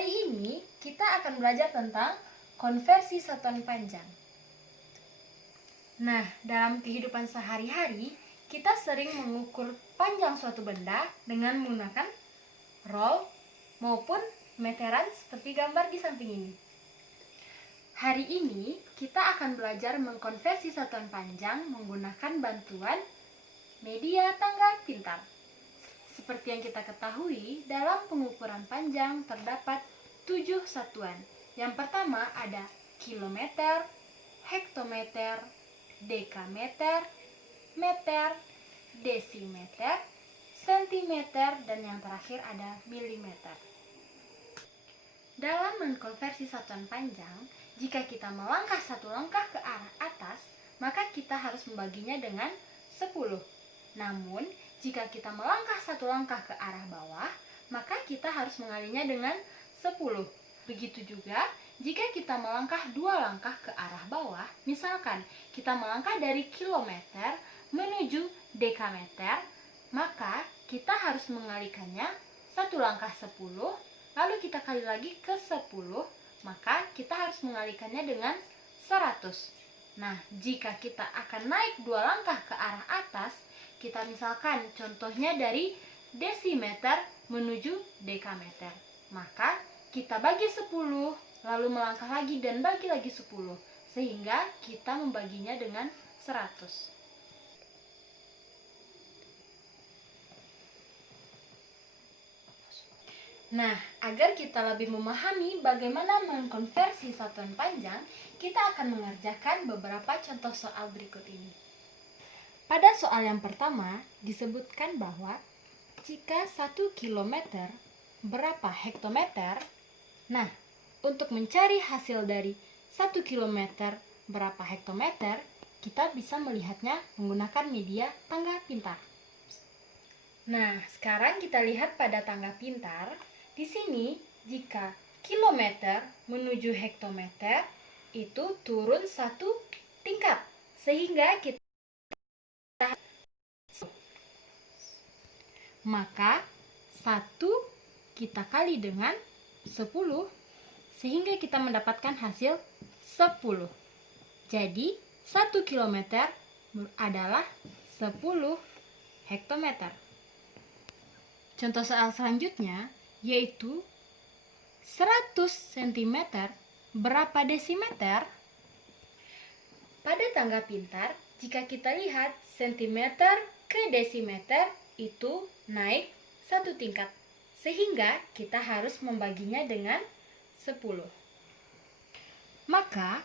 Hari ini kita akan belajar tentang konversi satuan panjang. Nah, dalam kehidupan sehari-hari, kita sering mengukur panjang suatu benda dengan menggunakan roll maupun meteran seperti gambar di samping ini. Hari ini kita akan belajar mengkonversi satuan panjang menggunakan bantuan media tangga pintar. Seperti yang kita ketahui, dalam pengukuran panjang terdapat 7 satuan. Yang pertama ada kilometer, hektometer, dekameter, meter, desimeter, sentimeter, dan yang terakhir ada milimeter. Dalam mengkonversi satuan panjang, jika kita melangkah satu langkah ke arah atas, maka kita harus membaginya dengan 10. Namun, jika kita melangkah satu langkah ke arah bawah, maka kita harus mengalinya dengan 10. Begitu juga jika kita melangkah 2 langkah ke arah bawah, misalkan kita melangkah dari kilometer menuju dekameter, maka kita harus mengalikannya 1 langkah 10, lalu kita kali lagi ke 10, maka kita harus mengalikannya dengan 100. Nah, jika kita akan naik 2 langkah ke arah atas, kita misalkan contohnya dari desimeter menuju dekameter, maka kita bagi 10, lalu melangkah lagi dan bagi lagi 10, sehingga kita membaginya dengan 100. Nah, agar kita lebih memahami bagaimana mengkonversi satuan panjang, kita akan mengerjakan beberapa contoh soal berikut ini. Pada soal yang pertama, disebutkan bahwa jika 1 kilometer berapa hektometer, nah, untuk mencari hasil dari 1 kilometer berapa hektometer, kita bisa melihatnya menggunakan media tangga pintar. Nah, sekarang kita lihat pada tangga pintar. Di sini, jika kilometer menuju hektometer, itu turun 1 tingkat. Sehingga maka 1 kita kali dengan 10, sehingga kita mendapatkan hasil 10. Jadi, 1 kilometer adalah 10 hektometer. Contoh soal selanjutnya, yaitu 100 cm berapa desimeter? Pada tangga pintar, jika kita lihat sentimeter ke desimeter itu naik 1 tingkat, sehingga kita harus membaginya dengan 10. Maka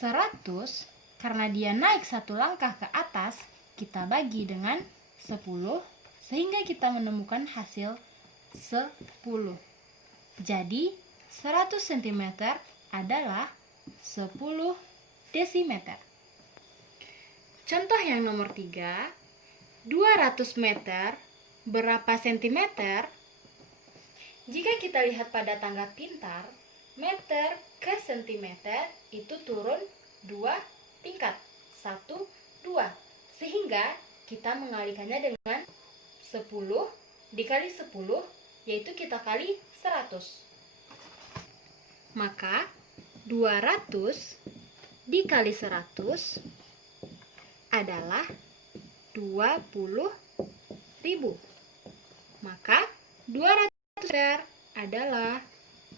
100, karena dia naik 1 langkah ke atas, kita bagi dengan 10, sehingga kita menemukan hasil 10. Jadi 100 cm adalah 10 desimeter. Contoh yang nomor 3, 200 meter berapa sentimeter? Jika kita lihat pada tangga pintar, meter ke sentimeter itu turun 2 tingkat, 1, 2, sehingga kita mengalikannya dengan 10 dikali 10, yaitu kita kali 100. Maka 200 dikali 100 adalah 20.000. Maka 200 meter adalah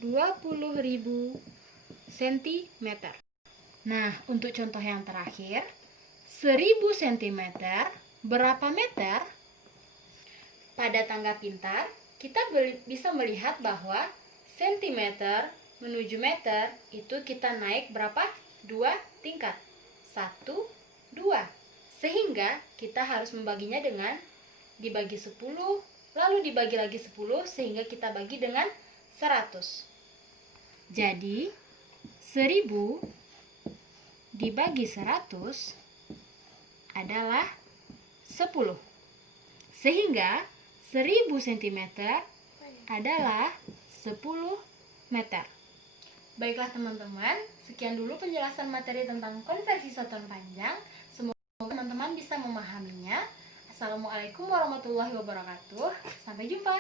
20.000 cm. Nah, untuk contoh yang terakhir, 1000 cm berapa meter? Pada tangga pintar, kita bisa melihat bahwa sentimeter menuju meter itu kita naik berapa? 2 tingkat. 1, 2. Sehingga kita harus membaginya dengan dibagi 10, lalu dibagi lagi 10, sehingga kita bagi dengan 100. Jadi, 1000 dibagi 100 adalah 10. Sehingga 1000 cm adalah 10 meter. Baiklah teman-teman, sekian dulu penjelasan materi tentang konversi satuan panjang. Semoga teman-teman bisa memahaminya. Assalamualaikum warahmatullahi wabarakatuh. Sampai jumpa.